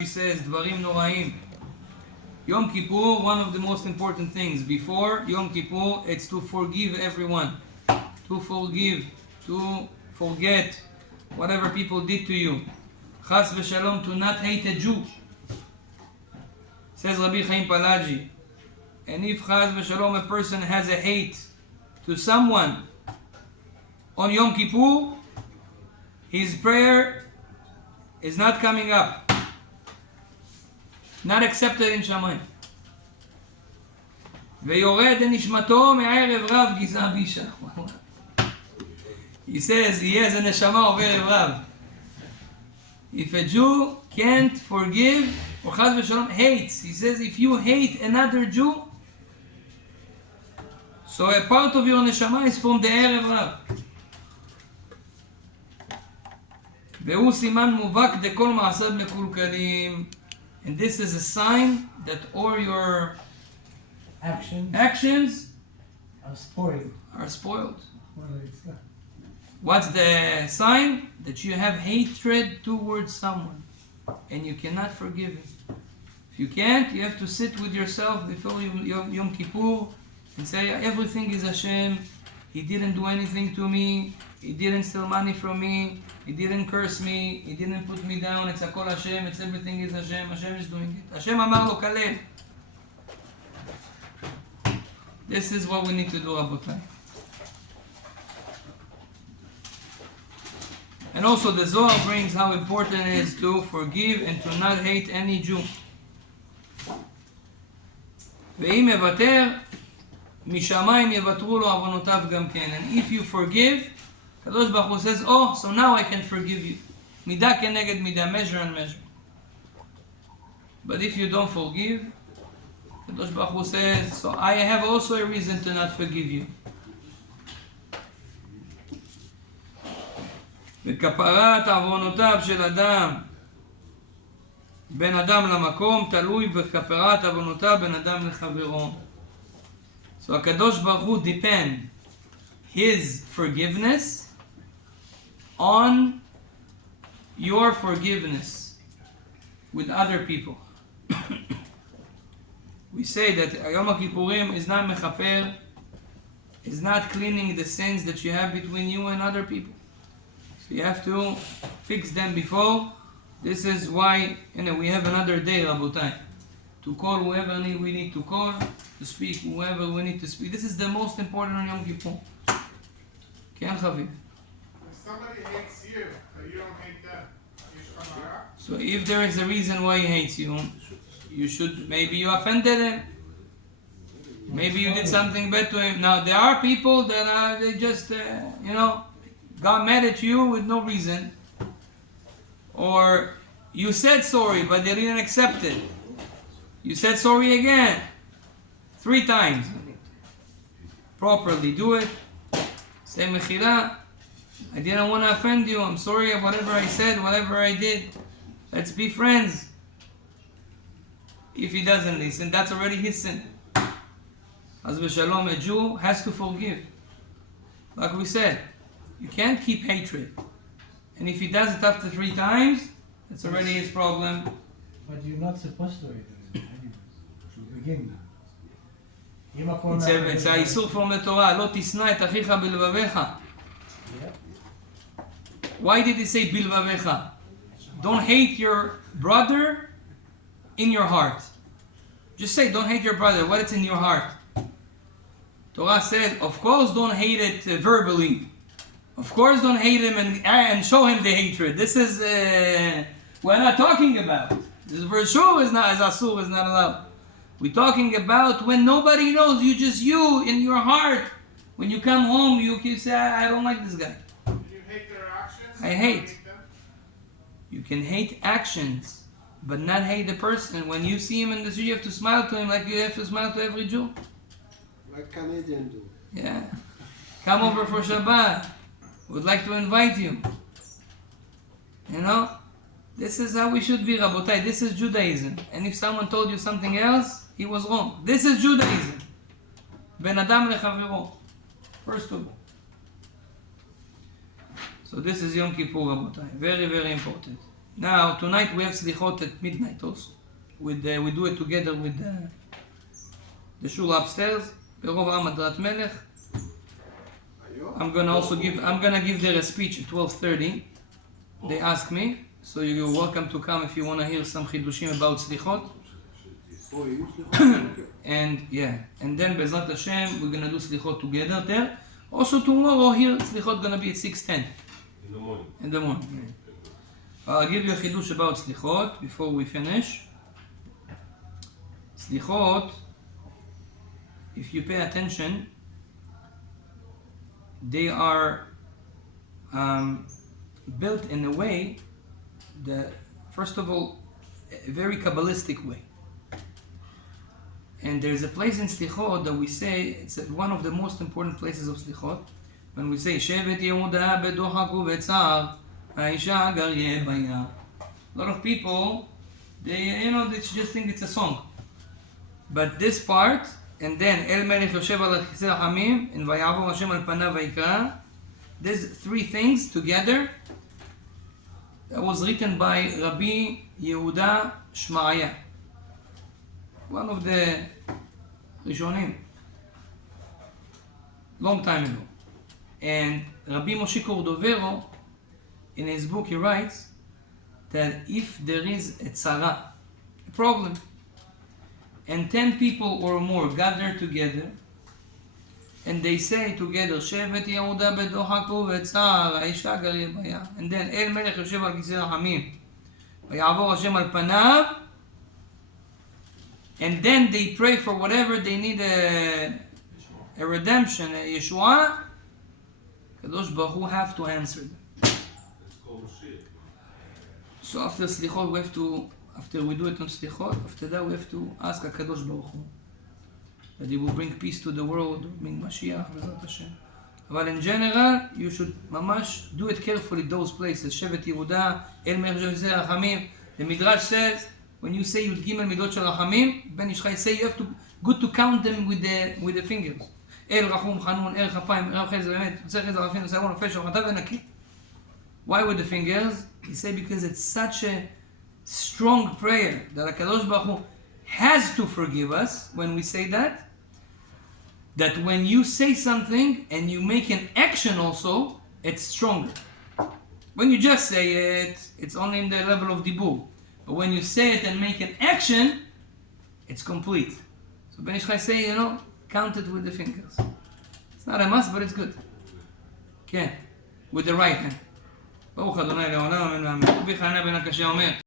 He says, Dvarim Noraim. Yom Kippur, one of the most important things. Before Yom Kippur, it's to forgive everyone. To forgive, to forget whatever people did to you. Chas v'shalom, to not hate a Jew. Says Rabbi Chaim Palaji. And if Chas v'shalom, a person has a hate to someone on Yom Kippur, his prayer is not coming up. Not accepted in Shamayim. ויורד נשמתו מערב רב גזעה בישה. He says he has a neshama over ערב רב. If a Jew can't forgive or chas v'shalom hates, he says if you hate another Jew, so a part of your neshama is from the ערב רב. והוא סימן מובהק דכל מעשיו מקולקלים. And this is a sign that all your actions are spoiled. What's the sign? That you have hatred towards someone and you cannot forgive him. If you can't, you have to sit with yourself before Yom Kippur and say, everything is Hashem. He didn't do anything to me. He didn't steal money from me. He didn't curse me. He didn't put me down. It's Akol Hashem. It's everything is Hashem. Hashem is doing it. Hashem amar lo kalel. This is what we need to do, Rabotai. And also the Zohar brings how important it is to forgive and to not hate any Jew. ואם יוותר, משמיים יוותרו לו עוונותיו גם כן. And if you forgive, Kadosh Baruch Hu says, oh, so now I can forgive you. Midah keneged midah, measure and measure. But if you don't forgive, Kadosh Baruch Hu says, so I have also a reason to not forgive you. וכפרת עוונותיו של אדם בין אדם למקום תלוי בכפרת עוונותיו בין אדם לחברו. So HaKadosh Baruch Hu depend his forgiveness on your forgiveness with other people. We say that Yom Kippurim is not mechaper, is not cleaning the sins that you have between you and other people. So you have to fix them before. This is why we have another day, Rabotai, to call whoever we need to call, to speak whoever we need to speak. This is the most important on Yom Kippur. Ken Chaviv. Somebody hates you, but you don't hate them. So if there is a reason why he hates you, you should, maybe you offended him. Maybe you did something bad to him. Now there are people that they just, got mad at you with no reason. Or you said sorry, but they didn't accept it. You said sorry again. 3 times. Properly do it. Say mechila. I didn't want to offend you. I'm sorry of whatever I said, whatever I did. Let's be friends. If he doesn't listen, that's already his sin. As v'shalom, a Jew has to forgive. Like we said, you can't keep hatred. And if he does it after 3 times, that's already his problem. But you're not supposed to hate it to begin. It's a איסור from the Torah. לא תשנא את אחיך בלבביך. Why did he say בלבביך? Don't hate your brother in your heart. Just say don't hate your brother. What is in your heart? Torah says, of course don't hate it verbally. Of course don't hate him and show him the hatred. This is, we're not talking about. This for sure is not, as asur is not allowed. We're talking about when nobody knows, you in your heart. When you come home, you can say, I don't like this guy. Do you hate their actions? I hate. You can hate actions, but not hate the person. When you see him in the street, you have to smile to him like you have to smile to every Jew. Like Canadians do. Yeah. Come over for Shabbat. Would like to invite you. This is how we should be, Rabotai. This is Judaism. And if someone told you something else, he was wrong. This is Judaism. Ben Adam lechavero. First of all. So this is Yom Kippur, Rabotai. Very, very important. Now, tonight we have slichot at midnight also. We do it together with the shul upstairs. ברוב עם הדרת מלך. I'm gonna give there a speech at 12:30. They ask me, so you're welcome to come if you want to hear some chidushim about slichot. And then Bezrat Hashem, we're gonna do slichot together there. Also tomorrow here, slichot gonna be at 6:10. In the morning. I'll give you a chidush about slichot before we finish. Slichot, if you pay attention, they are built in a way that, first of all, a very Kabbalistic way. And there's a place in Slichot that we say, it's one of the most important places of Slichot, when we say, Shevet Yehuda bedochak ubetzar, ha'isha gar yebaya. A lot of people, they just think it's a song. But this part, and then El Melech Yoshev al Chisei Rachamim, and Vayavor Hashem al Panav Vayikra, these three things together, that was written by Rabbi Yehuda Shma'aya, one of the Rishonim, long time ago. And Rabbi Moshe Cordovero, in his book, he writes that if there is a tzara, a problem, and 10 people or more gather together, and they say together, Shevet Yehuda bedochak ubetzar, ha'isha gar yebaya, and then El Melech Yoshev al Chisei Rachamim, Vayavor Hashem al Panav, and then they pray for whatever they need, a redemption, a Yeshua, Kadosh Baruch Hu have to answer them. So after Slichot, after we do it on Slichot, after that we have to ask HaKadosh Baruch Hu that He will bring peace to the world, bring Mashiach, B'ezrat Hashem. But in general, you should mamash do it carefully, those places. Shevet Yehuda, El Melech Yosef Rachamim. The Midrash says, when you say Yud Gimel Midot Shel Rachamim, Ben Ish Chai say you have to good to count them with the fingers. El Rachum Chanun, El Chapayim, El Chesed Emet, Tzech Chesed Rafin, Savon, Fesh, Chatav, Venaki. Why with the fingers? He said because it's such a strong prayer that HaKadosh Baruch Hu has to forgive us when we say that when you say something and you make an action also, it's stronger. When you just say it, it's only in the level of dibur. But when you say it and make an action, it's complete. So Ben Ish Chai say, count it with the fingers. It's not a must, but it's good. Okay, with the right hand. ברוך ה' לעולם, אמן ואמן. רבי חנינא בן הקשיא אומר